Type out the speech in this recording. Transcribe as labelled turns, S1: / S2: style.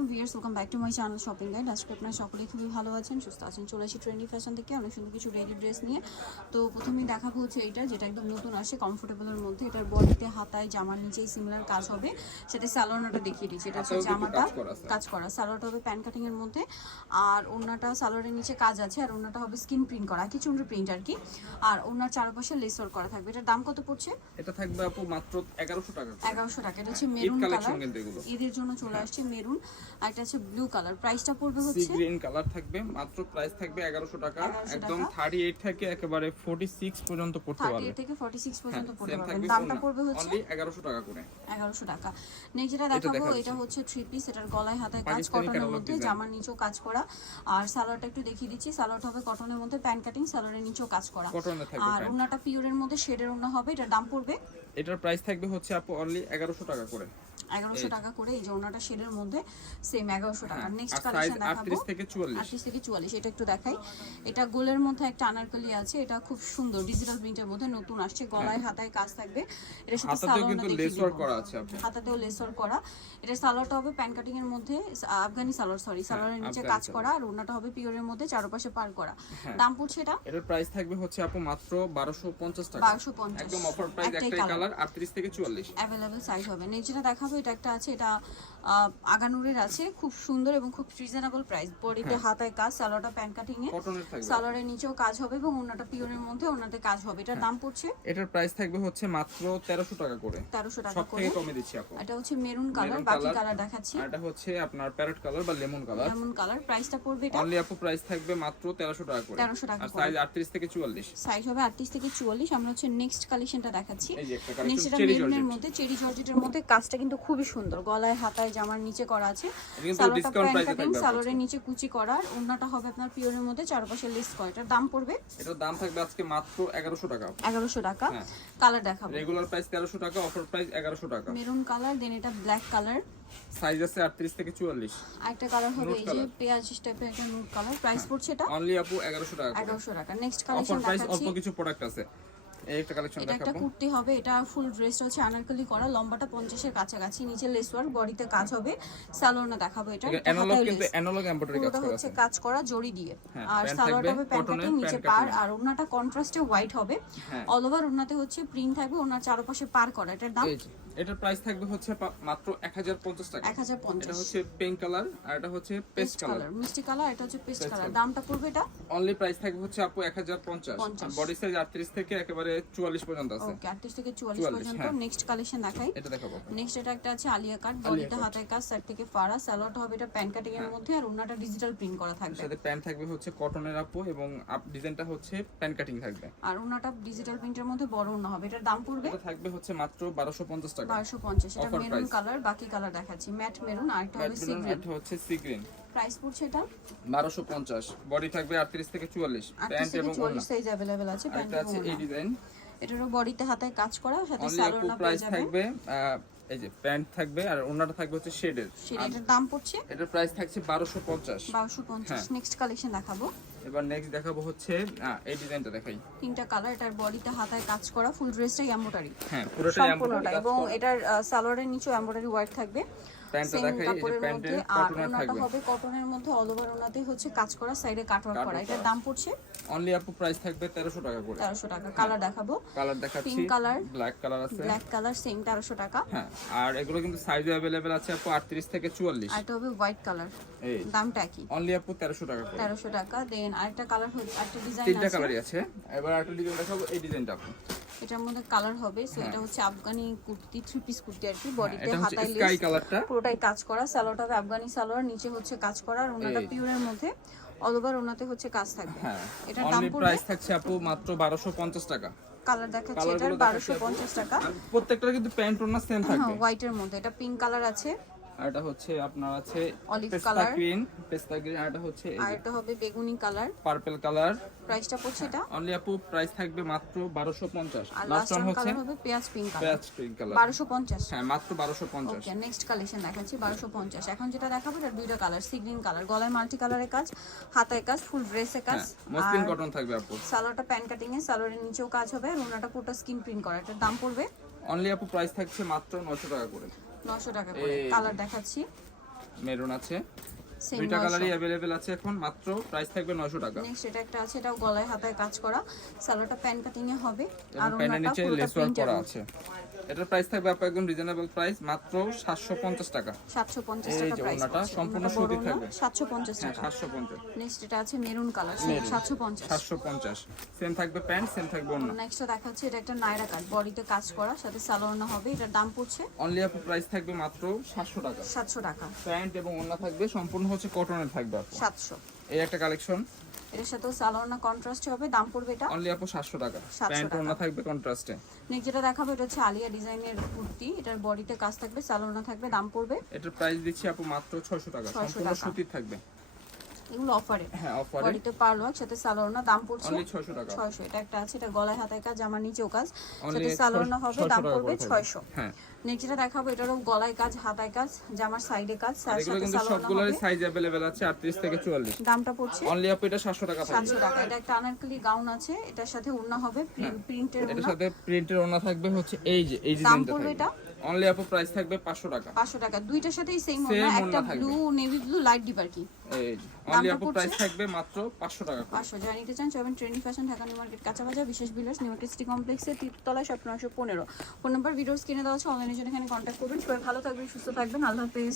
S1: আলাইকুম viewers welcome back to my channel shopping guide আজকে আপনারা সকলেই খুবই ভালো আছেন সুস্থ আছেন চলে আসি ট্রেন্ডি ফ্যাশন থেকে। অনেক সুন্দর কিছু রেডি ড্রেস নিয়ে। তো প্রথমেই দেখাবো হচ্ছে এটা যেটা একদম নতুন আসে কমফোর্টেবলের মধ্যে। এটার বডিতে হাতায় জামার নিচেই সিমিলার কাজ হবে। সেটা সালোয়ারটা দেখিয়ে দিচ্ছি। এটা হচ্ছে জামাটা
S2: কাজ করা।
S1: সালোয়ারটা হবে প্যান কাটিংয়ের মধ্যে। আর ওড়নাটা সালোয়ারের নিচে কাজ আছে। আর ওড়নাটা হবে স্কিন প্রিন্ট করা। কি চুনরি প্রিন্ট আর কি। আর ওনার চারপাশে লেসর করা থাকবে। এটার দাম কত পড়ছে?
S2: এটা থাকবে আপু মাত্র এগারোশো টাকা
S1: এগারোশো টাকা। এটা হচ্ছে মেরুন কালার ঈদের জন্য চলে আসছে মেরুন আর এটা হচ্ছে ব্লু কালার প্রাইসটা পড়বে
S2: সি গ্রিন কালার থাকবে মাত্র প্রাইস থাকবে এগারোশো টাকা। একদম
S1: টাকা।
S2: থার্টি এইট থেকে একেবারে ফোর্টি সিক্স পর্যন্ত পড়তে
S1: থার্টি
S2: পারবে
S1: থেকে ফর্টি সিক্স
S2: হ্যাঁ
S1: পর্যন্ত পড়তে দামটা পড়বে হচ্ছে
S2: অনলি এগারোশো টাকা করে।
S1: এগারোশো টাকা। নেক্সট যেটা দেখাবো এটা হচ্ছে থ্রি পিস এটার গলায় হাতায় কাজ কটনের মধ্যে জামার নিচেও কাজ করা। আর সালোয়ারটা একটু দেখিয়ে দিচ্ছি। সালোয়ারটা হবে কটনের মধ্যে প্যান কাটিং সালোয়ারের নিচেও কাজ করা। আর
S2: প্যান্ট।
S1: ওনাটা পিওরের মধ্যে শেডের ওনা হবে। এটার দাম পড়বে?
S2: এটার প্রাইস থাকবে হচ্ছে আপু অনলি এগারোশো টাকা করে।
S1: এগারোশো টাকা করে এই যে শেডের মধ্যে সেম এগারোশো টাকা।
S2: হ্যাঁ,
S1: নেক্সট কালেকশন দেখাবো।
S2: আটত্রিশ থেকে চুয়াল্লিশ।
S1: এটা একটু দেখাই। এটা গোলের মধ্যে একটা আনারকলি আছে এটা খুব সুন্দর। ডিজিটাল প্রিন্টের মধ্যে নতুন আসছে গলায় হাতায় কাজ থাকবে। এটা সাথে সালোয়ারটা দেখিয়ে।
S2: করা আছে
S1: হাতাতেও লেসর করা। এটা সালোয়ারটা হবে প্যান কাটিং এর মধ্যে আফগানি সালোয়ার সরি সালোয়ারের নিচে কাজ করা আর ওনাটা হবে পিওরের মধ্যে চারপাশে পার করা।
S2: হ্যাঁ।
S1: দাম পড়ছে এটা?
S2: এটার প্রাইস থাকবে হচ্ছে আপু মাত্র বারোশো পঞ্চাশ টাকা।
S1: বারোশো পঞ্চাশ।
S2: একদম অফার প্রাইস
S1: একটাই কালার
S2: কালার আটত্রিশ থেকে চুয়াল্লিশ।
S1: অ্যাভেলেবেল সাইজ হবে। যেটা দেখাবো এটা একটা আছে এটা আগানুরের আছে খুব সুন্দর এবং খুব রিজনেবল প্রাইস বডিতে। হাতায় কাজ সালোয়ারটা প্যান কাটিং এ সালোয়ারের নিচেও কাজ হবে এবং ওনাটা পিওরের মধ্যে ওনাতে কাজ হবে। এটার
S2: হ্যাঁ।
S1: দাম পড়ছে?
S2: এটার প্রাইস থাকবে হচ্ছে মাত্র তেরোশো টাকা করে।
S1: তেরোশো টাকা করে।
S2: থেকে কমে দিচ্ছি আপু
S1: এটা হচ্ছে মেরুন কালার বাকি কালার দেখাচ্ছি।
S2: এটা হচ্ছে আপনার প্যারট কালার বা লেমন কালার
S1: লেমন কালার প্রাইসটা পড়বে এটা।
S2: অনলি আপু প্রাইস থাকবে মাত্র তেরোশো টাকা করে।
S1: 1300 টাকা
S2: আর। সাইজ আটত্রিশ থেকে চুয়াল্লিশ।
S1: সাইজ হবে আটত্রিশ থেকে চুয়াল্লিশ। আমরা হচ্ছে নেক্সট কালেকশনটা দেখাচ্ছি।
S2: এই যে একটা
S1: নেক্সট
S2: কালেকশন
S1: এটা
S2: চেরি
S1: মেরুনের মধ্যে চেরি জর্জেটের মধ্যে কাজটা কিন্তু খুবই সুন্দর। গলায় হাতায় জামার নিচে করা আছে। সালোয়ারের নিচে কুচি করা আর ওড়নাটা হবে আপনার পিওরের মধ্যে চারপাশে লেস করা। এটার দাম পড়বে?
S2: এটার দাম থাকবে আজকে মাত্র এগারোশো টাকা।
S1: এগারোশো টাকা।
S2: হ্যাঁ।
S1: কালার দেখাবো।
S2: রেগুলার প্রাইস তেরোশো টাকা অফার প্রাইস এগারোশো টাকা।
S1: মেরুন কালার দেন এটা ব্ল্যাক কালার
S2: সাইজ আছে আটত্রিশ থেকে চুয়াল্লিশ।
S1: আরেকটা কালার হবে এই যে। পেঁয়াজ টাইপের একটা নুট কালার প্রাইস পড়ছে এটা?
S2: অনলি আপু এগারোশো টাকা করে।
S1: এগারোশো টাকা। নেক্সট
S2: অফার
S1: কালেকশন
S2: প্রাইস
S1: দেখাচ্ছি।
S2: অল্প কিছু প্রোডাক্ট আছে। একটা কালেকশন
S1: এটা একটা কুর্তি হবে এটা ফুল ড্রেসটা হচ্ছে আনারকলি করা লম্বাটা পঞ্চাশের কাছাকাছি নিচে লেস ওয়ার্ক বডিতে কাজ হবে স্যালোনা দেখাবো এটা
S2: অ্যানালগ কিন্তু অ্যানালগ এমব্রয়ডারি কাজ করা
S1: হচ্ছে কাজ করা জড়ি দিয়ে।
S2: হ্যাঁ,
S1: আর সালোয়ারটা হবে প্যান্ট
S2: cotton
S1: কাটিং
S2: এর,
S1: নিচে পার আর ওনাটা কন্ট্রাস্টে হোয়াইট হবে।
S2: হ্যাঁ।
S1: অল ওভার ওনাতে হচ্ছে প্রিন্ট থাকবে ওনার চারপাশে পার করা এটার দাম
S2: এটার প্রাইস থাকবে হচ্ছে মাত্র এক হাজার পঞ্চাশ টাকা।
S1: এক
S2: এটা হচ্ছে পিঙ্ক কালার আর এটা হচ্ছে পেস্ট কালার
S1: মিষ্টি কালার এটা হচ্ছে পেস্ট কালার দামটা পড়বে এটা?
S2: অনলি প্রাইস থাকবে হচ্ছে আপু এক হাজার পঞ্চাশ।
S1: 50
S2: বডি সাইজ আটত্রিশ থেকে একেবারে চুয়াল্লিশ পর্যন্ত আছে।
S1: ওকে আটত্রিশ থেকে
S2: 44,
S1: পর্যন্ত
S2: হ্যাঁ।
S1: নেক্সট কালেকশন দেখাই।
S2: এটা দেখাবো
S1: নেক্সট এটা একটা আছে আলিয়া কাট বডিটা। হাতের কাজ সাইড থেকে ফাড়া সালোয়ারটা হবে এটা প্যান কাটিং এর মধ্যে আর ওনাটা ডিজিটাল প্রিন্ট করা থাকবে।
S2: সাথে প্যান্ট থাকবে হচ্ছে কটনের আপু এবং আপ ডিজাইনটা হচ্ছে প্যান কাটিং থাকবে।
S1: আর ওনাটা ডিজিটাল প্রিন্টের মধ্যে বড় ওনা হবে। এটার দাম পড়বে
S2: এটা থাকবে হচ্ছে মাত্র বারোশো পঞ্চাশ টাকা।
S1: বারোশো পঞ্চাশ এটা মেরুন কালার বাকি কালার দেখাচ্ছি। ম্যাট মেরুন আর একটা হবে সি গ্রিন
S2: হচ্ছে সি গ্রিন
S1: প্রাইস পড়ছে এটা?
S2: বারোশো পঞ্চাশ। বডি থাকবে আটত্রিশ থেকে চুয়াল্লিশ।
S1: আটত্রিশ
S2: প্যান্ট
S1: থেকে
S2: এবং
S1: চুয়াল্লিশ সাইজ অ্যাভেলেবেল আছে প্যান্ট
S2: আছে এই ডিজাইন
S1: এটারও বডিতে হাতায় কাজ করা সাথে সালোয়ারটা
S2: প্রাইস থাকবে এই যে প্যান্ট থাকবে আর ওনাটা থাকবে হচ্ছে শেডের
S1: সেটা দাম পড়ছে?
S2: এটার প্রাইস থাকছে বারোশো পঞ্চাশ।
S1: বারোশো পঞ্চাশ
S2: হ্যাঁ।
S1: নেক্সট কালেকশন দেখাবো।
S2: এবার নেক্সট দেখাবো হচ্ছে এই ডিজাইনটা দেখাই।
S1: তিনটা কালার এটার বডিতে হাতায় কাজ করা ফুল ড্রেসটাই এম্বোটারি
S2: হ্যাঁ পুরোটাই
S1: সম্পূর্ণটা। এবং এটার সালোয়ারের নিচেও এমব্রয়ডারি ওয়ার্ক থাকবে।
S2: প্যান্টটা দেখাই এই যে
S1: কাপড়ের
S2: প্যান্টের
S1: মধ্যে আর
S2: কটনের থাকবে।
S1: হবে কটনের মধ্যে অল ওভার ওনাতেই হচ্ছে কাজ করা সাইডে করা। এটার দাম পড়ছে
S2: অনলি আপু প্রাইস থাকবে তেরোশো টাকা করে।
S1: টাকা। কালার দেখাবো।
S2: কালার দেখাচ্ছি। ব্ল্যাক কালার আছে।
S1: ব্ল্যাক কালার সেম তেরোশো টাকা।
S2: হ্যাঁ। আর এগুলো কিন্তু সাইজ অ্যাভেলেবেল আছে আপু আটত্রিশ থেকে চুয়াল্লিশ।
S1: আর এটা হবে হোয়াইট কালার
S2: এই।
S1: দামটা কি
S2: অনলি আপু তেরোশো টাকা করে।
S1: টাকা। দেন আরেকটা কালার হচ্ছে একটা ডিজাইন
S2: তিনটা
S1: আছে।
S2: কালারই আছে। এবার একটা ডিজাইন দেখাবো। এই ডিজাইনটা আপু।
S1: এটার মধ্যে কালার হবে সো এটা হচ্ছে Afghani kurti three piece kurti আর কি বডিতে
S2: হ্যাঁ,
S1: হাতায় লেস পুরোটাই কাজ করা সালোয়ারটা হবে আফগানি সালোয়ার নিচে হচ্ছে কাজ করা আর ওনাটা। পিওরের মধ্যে অল ওভার ওনাতে হচ্ছে কাজ থাকবে।
S2: হ্যাঁ
S1: এটার দাম পড়বে
S2: প্রাইস থাকছে আপু মাত্র বারোশো পঞ্চাশ টাকা।
S1: কালার দেখাচ্ছে
S2: এটারগুলো দেখাচ্ছি
S1: বারোশো
S2: আপু।
S1: পঞ্চাশ টাকা।
S2: আর প্রত্যেকটার কিন্তু প্যান্ট ওনার সেম
S1: হ্যাঁ
S2: থাকবে।
S1: হোয়াইটের মধ্যে এটা পিঙ্ক কালার আছে।
S2: আর এটা হচ্ছে আপনার আছে গ্রিন পেস্তা গ্রিন আর এটা হচ্ছে
S1: আর এটা হবে বেগুনি কালার
S2: পার্পল কালার
S1: প্রাইসটা পড়ছে এটা?
S2: অনলি আপু প্রাইস থাকবে মাত্র বারোশো পঞ্চাশ।
S1: আর
S2: লাস্ট
S1: লাস্ট
S2: ওয়ান হচ্ছে
S1: হবে পেঁয়াজ পিঙ্ক কালার
S2: পেঁয়াজ পিঙ্ক কালার
S1: বারোশো পঞ্চাশ।
S2: হ্যাঁ মাত্র বারোশো পঞ্চাশ।
S1: ওকে নেক্সট কালেকশন দেখাচ্ছি বারোশো পঞ্চাশ। এখন যেটা দেখাবো এটা দুইটা কালার সি গ্রিন কালার গলায় মাল্টি কালারের কাজ হাতায় কাজ ফুল ড্রেসে কাজ।
S2: হ্যাঁ মসলিন কটন থাকবে আপু।
S1: সালোয়ারটা প্যান কাটিং এ সালোয়ারের নিচেও কাজ হবে। আর ওনাটা পুরোটা স্কিন প্রিন্ট করা। এটার দাম পড়বে?
S2: অনলি আপু প্রাইস থাকছে মাত্র নশো টাকা করে।
S1: নশো টাকা করে। কালার দেখাচ্ছি।
S2: মেরুন আছে। দুইটা কালারই অ্যাভেলেবেল আছে এখন মাত্র প্রাইস থাকবে নয়শো টাকা।
S1: নেক্সট এটা একটা আছে এটাও গলায় হাতায় কাজ করা। সালোয়ারটা প্যান কাটিং এ হবে। আর
S2: প্যানের নিচে লেস ওয়ার্ক করা আছে। এটার প্রাইস থাকবে একদম রিজনেবল প্রাইস মাত্র সাতশো পঞ্চাশ টাকা।
S1: 750 টাকা প্রাইস
S2: ওনাটা সম্পূর্ণ সুতির থাকবে।
S1: 750
S2: হ্যাঁ
S1: টাকা।
S2: সাতশো পঞ্চাশ।
S1: নেক্সট এটা আছে মেরুন কালার
S2: Maroon।
S1: 750
S2: সেম থাকবে প্যান্ট সেম থাকবে অন্য
S1: নেক্সট দেখাচ্ছে এটা একটা নায়রা কাট বডিতে কাজ করা সাথে সালোয়ার না হবে। এটার দাম পড়ছে
S2: অনলি আপু প্রাইস থাকবে মাত্র সাতশো টাকা।
S1: 700 টাকা।
S2: প্যান্ট এবং অন্য থাকবে সম্পূর্ণ হচ্ছে কটনের থাকবে আপু।
S1: 700
S2: এই একটা কালেকশন।
S1: এর সাথে সালোয়ারনা কন্ট্রাস্ট হবে দাম পড়বে এটা?
S2: অনলি আপু সাতশো টাকা।
S1: 700
S2: প্যান্ট। অন্য থাকবে কন্ট্রাস্টে
S1: নেক্সট যেটা দেখাবো এটা হচ্ছে আলিয়া ডিজাইনের কুর্তি। এটার বডিতে কাজ থাকবে সালোয়ারনা থাকবে দাম পড়বে।
S2: এটার প্রাইস দিচ্ছি আপু মাত্র ছয়শো টাকা। সম্পূর্ণ। সুতির থাকবে।
S1: এগুলো অফারে
S2: হ্যাঁ অফারে
S1: বডিতে পার্ল ওয়ার্ক সাথে সালোয়ার না দাম পড়ছে
S2: অনলি ছয়শো টাকা।
S1: 600 এটা একটা আছে এটা গলায় হাতায় কাজ জামার নিচেও কাজ। সাথে সালোয়ার না হবে দাম পড়বে
S2: করে
S1: 600
S2: হ্যাঁ।
S1: নেক্সট যেটা দেখাবো এটারও গলায় কাজ হাতায় কাজ জামার সাইডে কাজ সাথে সালোয়ার
S2: সাইজ অ্যাভেলেবেল আছে আটত্রিশ থেকে চুয়াল্লিশ।
S1: দামটা পড়ছে
S2: অনলি আপু এটা সাতশো টাকা থাকবে।
S1: 700 টাকা। এটা একটা আনারকলি গাউন আছে এটার সাথে ওড়না হবে প্রিন্টের
S2: এটার
S1: ওড়না।
S2: সাথে প্রিন্টের ওনা থাকবে হচ্ছে এই যে এই
S1: দাম পড়বে এটা
S2: অনলি আপু প্রাইস থাকবে পাঁচশো টাকা।
S1: 500 টাকা। দুইটার সাথেই সেম ওড়না একটা blue navy blue light deeper কি?
S2: এই অনলি আপু প্রাইস থাকবে মাত্র পাঁচশো টাকা করে।
S1: পাঁচশো। নিতে চান চবেন trendy fashion Dhaka new market কাঁচাবাজার বিশেষ বিলাস নিউ মার্কেট সিটি কমপ্লেক্সে তিনতলা পনেরো। ফোন নাম্বার ভিডিওস কিনে দেওয়া আছে অনলাইনে জন্য এখানে কন্ট্যাক্ট করবেন। সবাই ভালো থাকবেন সুস্থ থাকবেন। আল্লাহ হাফেজ।